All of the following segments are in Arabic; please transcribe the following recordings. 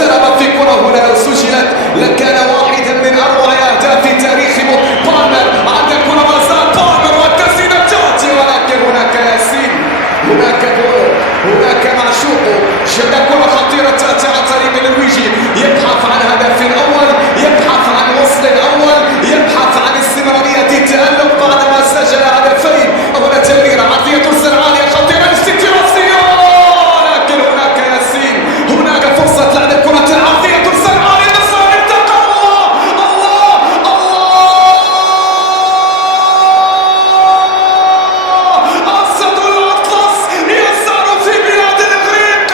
اقترب في كرة هنا لو سجلت لكان واحدا من أروع أهداف تاريخ بالمر. عند كرة مازال بالمر والتسديدة تأتي، ولكن هناك ياسين، هناك دور، هناك معشوقه. شد كرة خطيرة تأتي عن طريق النرويجي، يبحث عن هدف أول، يبحث عن وصل أول، يبحث عن استمرارية التألق بعدما سجل هدفين. هنا تمريرة عرضية ترسل عالية خطيرة استثنائية، لكن هناك ياسين، هناك فرصة لعب الكرة العرضية ترسل عالية نصر انتقى. الله أسد الأطلس يسار في بلاد الإغريق،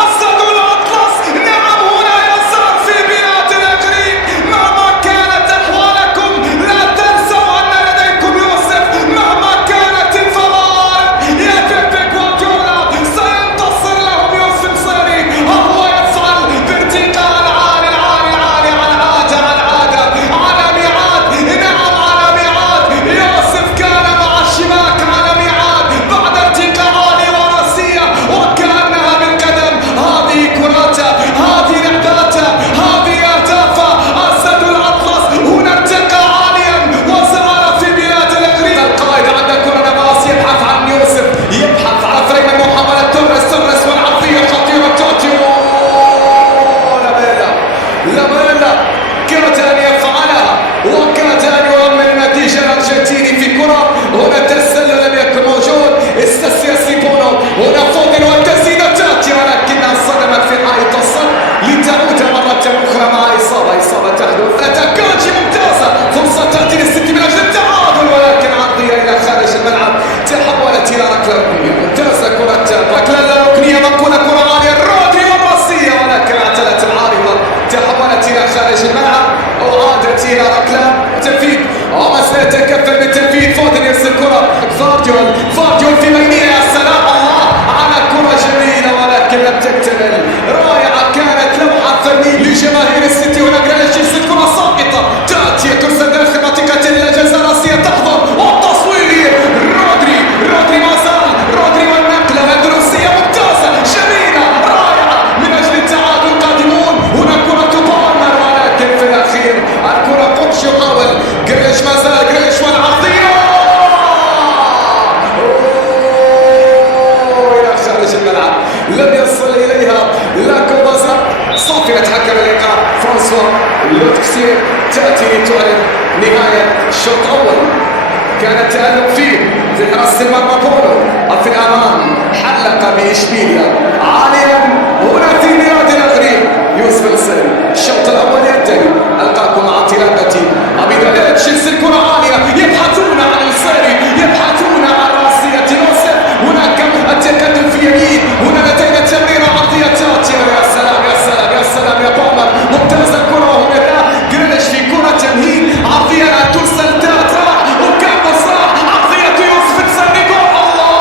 أسد الأطلس نعم هنا يسار في بلاد الإغريق. مهما كانت أحوالكم لا تنسوا أن لديكم يوسف، مهما كانت الفوارق يا بيب جوارديولا سينتصر لهم يوسف صيري. هو يفعل بارتقاء العالي العالي العالي على العادة على العادة على ميعاد، نعم على ميعاد. يوسف كان مع الشباك على ميعاد بعد ارتقاء عالي وراسية وكأنها بالقدم. هذه كراته، هذه لعباته، هذه أهدافه. أسد الأطلس هنا ارتقى عاليا وسار في بلاد الإغريق. القائد عند كرة نباس يبحث عن يوسف، يبحث على فريق محاولة توريس والعرضية خطيرة تأتي. لاميلا كرة أن يفعلها وكاد أن يؤمن النتيجة الأرجنتيني في كرة. هنا التسلل لم يكن موجود، استسياسي بونو، هنا فودن والتسديدة تأتي ولكنها صدمت في حائط الصد لتعود مرة أخرى مع إصابة تحدث. أتاكانجي ممتازة، فرصة تأتي للست من أجل التعادل، ولكن عرضية إلى خارج الملعب تحولت إلى ركلة ركنية ممتازة. كرة ركلة لا ركنية منقولة، كرة عالية رودري والراسية، ولكن اعتلت العارضة تحولت إلى خارج الملعب وعادت إلى ركلة تنفيذ. وما سيتكفل بالتنفيذ، فودن يرسل كرة، فارديول في بينية. يا سلام الله على كرة جميلة ولكن لم تكتمل. رائعة كانت، لوحة فنية لجماهير السيتي. هنا جريليش يرسل كرة ساقطة تأتي ترسل داخل منطقة الجزاء الرأسية تحضر والتصوير. رودري ما زال، رودري والنقلة الأندلسية ممتازة جميلة رائعة من أجل التعادل. قادمون هنا كرة بالمر، ولكن في الأخير الكرة قدش يحاول. جريليش ما زال، جريليش والعرضية إلى خارج الملعب، لم يصل إليها لا كوبازا. صافرة حكم اللقاء فرانسوا لوتكسير تأتي لتعلن نهاية الشوط الأول. كان التألق فيه في حراسة المرمى بولو، في الأمام حلق بإشبيليا عاليا هنا في بلاد الإغريق يوسف الصيري. الشوط الأول ينتهي. ألقاكم مع انطلاقة أبيداليتش يرسل كرة عالية، يبحثون عن الصيري، يبحثون عن راسية يوسف. هناك التقدم في اليمين، هنا لدينا تمريرة عرضية تأتي. يا سلام يا سلام يا سلام يا بالمر، ممتازة الكرة. وهنا جريليش في كرة تمهيد عرضية لا ترسل تأتي وكان صراحة عرضية يوسف الصيري. الله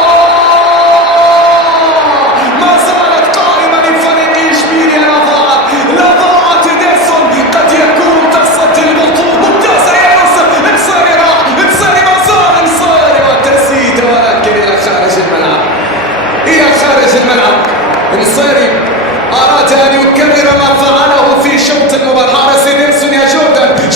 ما زالت قائمة لفريق إشبيليا. لا ضاعت ديسون، قد يكون تصد البطولة. ممتازة يا يوسف، انصاري راح، انصاري ما زال، انصاري والتسديد ولكن إلى خارج الملعب، إلى خارج الملعب. انصاري أراد أن يكرر ما فعله في شوط المباراة. حارس ديسون يا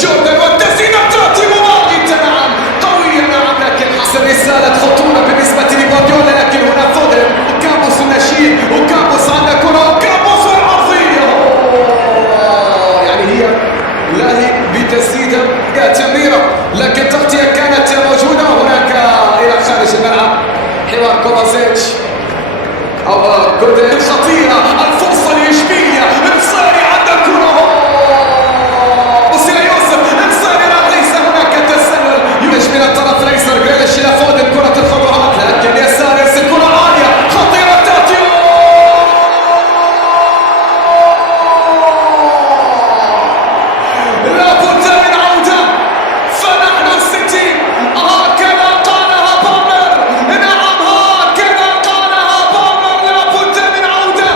جوردن والتسديد تأتي مباغتة نعم قوية نعم، لكن حسب رسالة خطورة بالنسبة لجوارديولا. لكن هنا فودن وكامبوس النشيد، وكامبوس عند كرة، وكامبوس والعرضية. يعني هي لا هي بتسديدة تمريرة، لكن تغطية كانت موجودة هناك إلى خارج الملعب. حوار كوفازيتش أو جولدن خطيرة، الفرصة لإشبيليا. انصاري عند الكرة، وصل يوسف، انصاري ليس هناك تسلل. يوجد من الطرف الأيسر جريليش إلى فودن، كرة الخضراء، لكن يسار يرسل كرة عالية خطيرة تأتي. لابد من عودة، فنحن السيتي. هكذا قالها بالمر، نعم هكذا قالها بالمر. لابد من عودة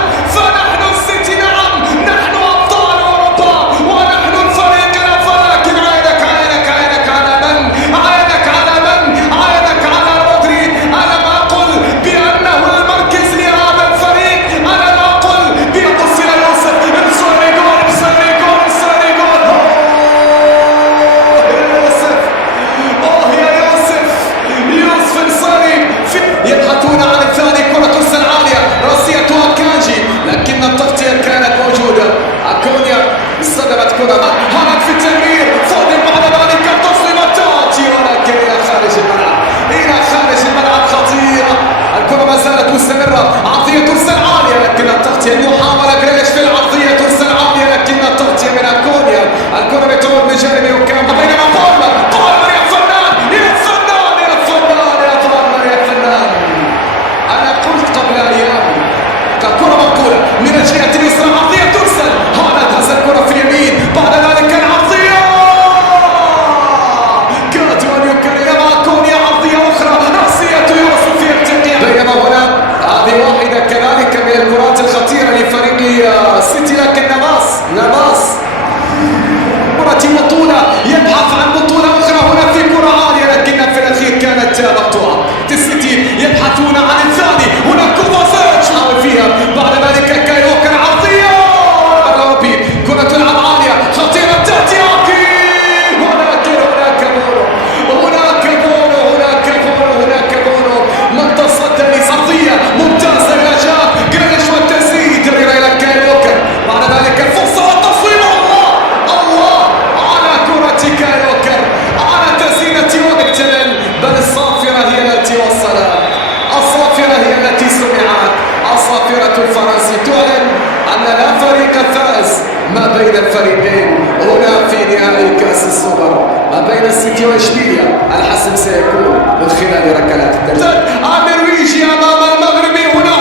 الإدارة الفرنسية تعلن أن لا فريق فاز ما بين الفريقين هنا في نهائي كأس السوبر ما بين السيتي وإشبيليا. الحسم سيكون من خلال ركلات الترجيح. النرويجي أمام المغربي. هنا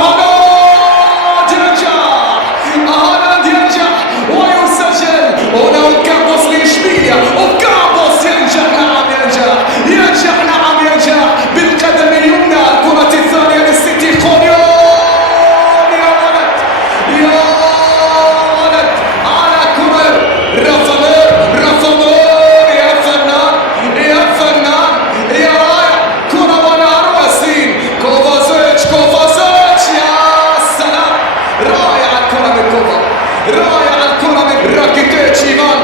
هالاند ينجح ويسجل. هنا أوكامبوس لإشبيليا. أوكامبوس ينجح بالقدم اليمنى. الكرة الثانية للسيتي. خوليون يا ولد على كرة رافامور يا فنان يا رائع. كرة ونار وسيم. كوفازيتش يا سلام. رائعة الكرة من كوفا. رائعة الكرة من راكيتيتش. إيفان